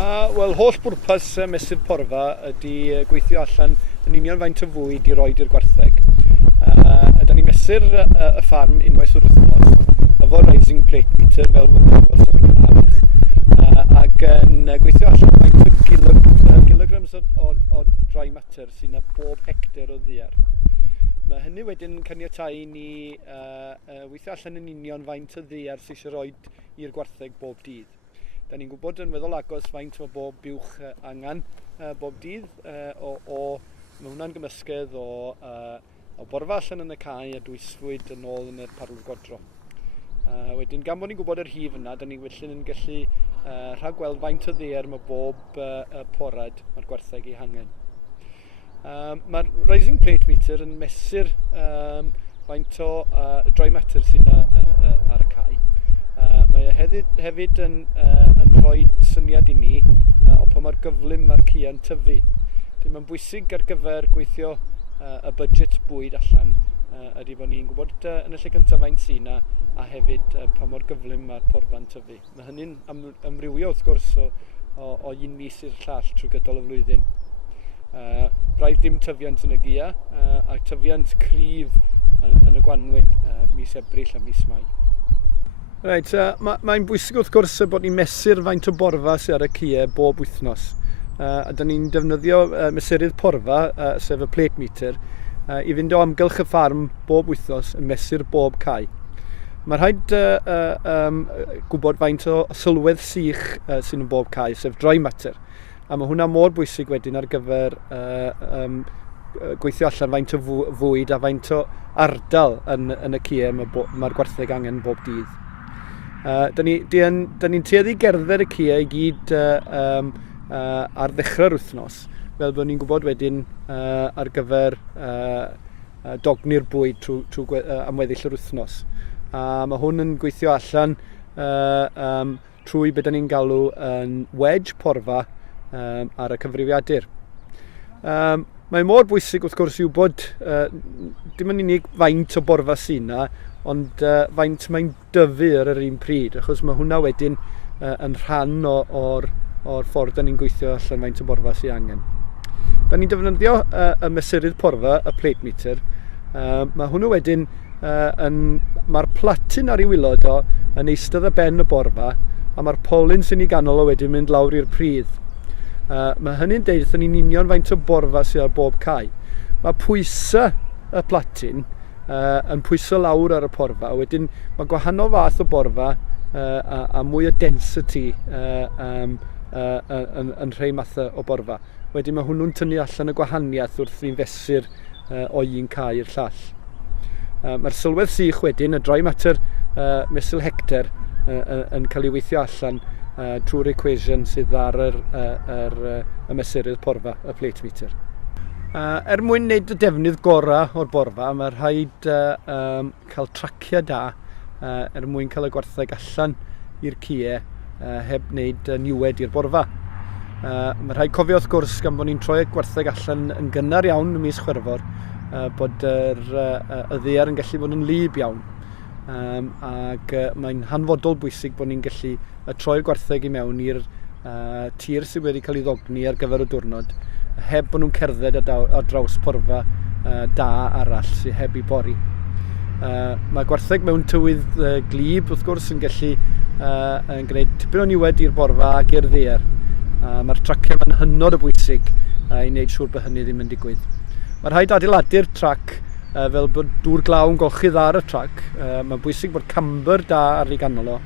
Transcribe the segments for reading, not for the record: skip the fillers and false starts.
Wel, holl bwrpas mesur porfa ydy gweithio allan yn union faint o fwyd i roed i'r gwartheg. Ydyn ni mesur y ffarm unwaith o'r wythnos efo rising plate meter fel welsoch chi'n gynharach. Ac yn gweithio allan faint o kilograms o dry matter sy'n na bob hectar o ddiar. Mae hynny wedyn yn caniatáu ni weithio allan yn union faint o ddiar sy'n eisiau roed i'r gwartheg bob dydd. Da ni'n gwybod yn weddol agos faint o bob buwch angen bob dydd. Mae hwnna'n gymysgedd o borfa allan yn y cae a dwysfwyd yn ôl yn y parlwg odro. Wedyn, gan bod ni'n gwybod yr hif yna, da ni felly yn gallu rhagweld faint o ddiar mae bob porad mae'r gwartheg ei hangen. Mae'r rising plate meter yn mesur faint o dry matter sy'n ar y cae. Mae hefyd yn rhoi syniad i ni o pa mor gyflym mae'r cia'n tyfu. Mae'n bwysig ar gyfer gweithio y budget bwyd allan ydy bod ni'n gwybod yn y lle cyntaf faint sy'n yna a hefyd pa mor gyflym mae'r porfa'n tyfu. Mae hynny'n amrywio wrth gwrs o un mis i'r llall trwy gydol y flwyddyn. Braidd dim tyfiant yn y gia a tyfiant cryf yn y Gwanwyn mis Ebrill a mis Mai. Reit, mae'n bwysig wrth gwrs bod ni'n mesur faint o borfa sydd ar y cie bob wythnos. A da ni'n defnyddio mesurydd porfa, sef y plate meter, i fynd o amgylch y ffarm bob wythnos yn mesur bob cae. Mae rhaid gwybod faint o sylwedd sych sy'n yn bob cae, sef dry matter. A mae hwnna mor bwysig wedyn ar gyfer gweithio allan faint o fwyd a faint o ardal yn y cie mae'r gwartheg angen bob dydd. Da ni'n tueddu gerdded y cie i gyd ar ddechrau'r wythnos, fel bod ni'n gwybod wedyn ar gyfer dogni'r bwyd trwy am weddill yr wythnos. A mae hwn yn gweithio allan trwy beth ni'n galw yn wedge porfa ar y cyfrifiadur. Mae mor bwysig wrth gwrs i wybod dim yn unig faint o borfa sy'n yna, ond faint mae'n dyfu ar yr un pryd, achos mae hwnna wedyn yn rhan o'r ffordd da ni'n gweithio allan faint o borfa sy'n angen. Da ni'n defnyddio y mesurydd porfa, y plate meter. Mae hwnnw wedyn, mae'r platyn ar ei wilod o yn eistedd y ben y borfa, a mae'r polyn sy'n ei ganol o wedyn mynd lawr i'r pridd. Mae hynny'n deud wrthyn ni'n union faint o borfa sydd ar bob cae. Mae pwysau y platyn yn pwyso lawr ar y porfa. Wedyn mae gwahanol fath o borfa a mwy o density yn rhai mathau o borfa. Wedyn mae hwnnw'n tynnu allan y gwahaniaeth wrth ni'n fesur o un cae i'r llall. Mae'r sylwedd sych wedyn, y dry matter mesul hectar yn cael ei weithio allan trwy'r equation sydd ar y mesurydd porfa, y plate meter. Mwyn wneud y defnydd gorau o'r borfa, mae rhaid cael tracia da mwyn cael y gwartheg allan i'r cie heb wneud niwed i'r borfa. Mae rhaid cofio wrth gwrs gan bod ni'n troi y gwartheg allan yn gynnar iawn ym mis Chwerfor, bod y ddaear yn gallu bod yn lib iawn. Ac mae'n hanfodol bwysig bod ni'n gallu troi'r gwartheg i mewn i'r tir sydd wedi cael ei ddogni ar gyfer y diwrnod, heb bod nhw'n cerdded ar draws porfa da arall sydd heb ei bori. Mae gwartheg mewn tywydd glib wrth gwrs yn gallu gwneud tipyn o niwed i'r borfa ac i'r ddaear. Mae'r tracia yn hynod o bwysig i wneud siŵr bod hynny ddim yn digwydd. Mae rhaid adeiladu'r trac fel bod dŵr glaw yn golchydd ar y trac. Mae'n bwysig bod camber da ar ei ganol o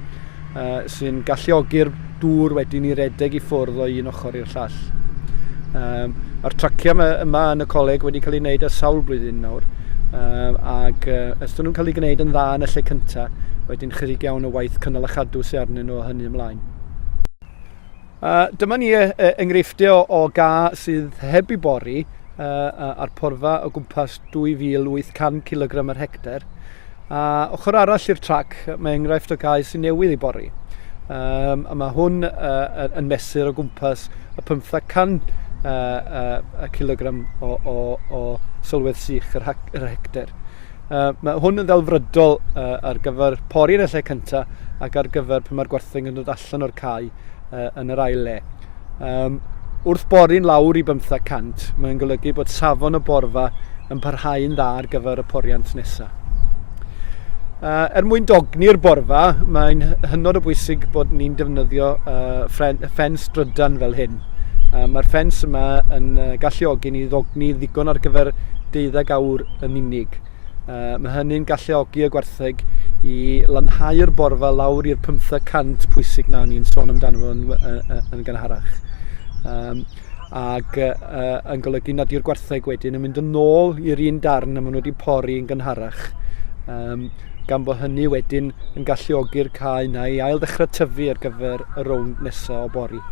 sy'n galluogi'r dŵr wedyn i redeg i ffwrdd o un ochr i'r llall. Mae'r tracia yma yn y coleg wedi cael ei wneud â sawl blwyddyn nawr ac os nhw'n cael ei gwneud yn dda yn y lle cyntaf, wedyn chydig iawn o waith cynnal a chadw sy'n arnyn nhw hynny ymlaen. Dyma ni enghreifftiau o ga sydd heb ei bori ar porfa o gwmpas 2,800 kg ar hectar. A ochr arall i'r trac, mae enghraifft o gau sy'n newydd i bori. Mae hwn yn mesur o gwmpas y 500 kilogram o sylwedd sych yr hectar. Mae hwn yn ddelfrydol ar gyfer pori yn y lle cyntaf ac ar gyfer pan mae'r gwartheg yn dod allan o'r cae yn yr ail le. Wrth bori'n lawr i 500, mae'n golygu bod safon y borfa yn parhau'n dda ar gyfer y poriant nesaf. Mwyn dogni'r borfa, mae'n hynod o bwysig bod ni'n defnyddio ffens drydan fel hyn. Mae'r ffens yma yn galluogi ni ddogni ddigon ar gyfer 12 awr yn unig. Mae hynny'n galluogi y gwartheg i lanhau'r borfa lawr i'r 500 pwysig na ni'n sôn amdano yn gynharach. Ac yn golygu nad yw'r gwartheg wedyn yn mynd yn ôl i'r un darn a maen nhw wedi pori yn gynharach. Gan bod hynny wedyn yn galluogi'r cae yna i ail ddechrau tyfu ar gyfer y rownd nesaf o bori.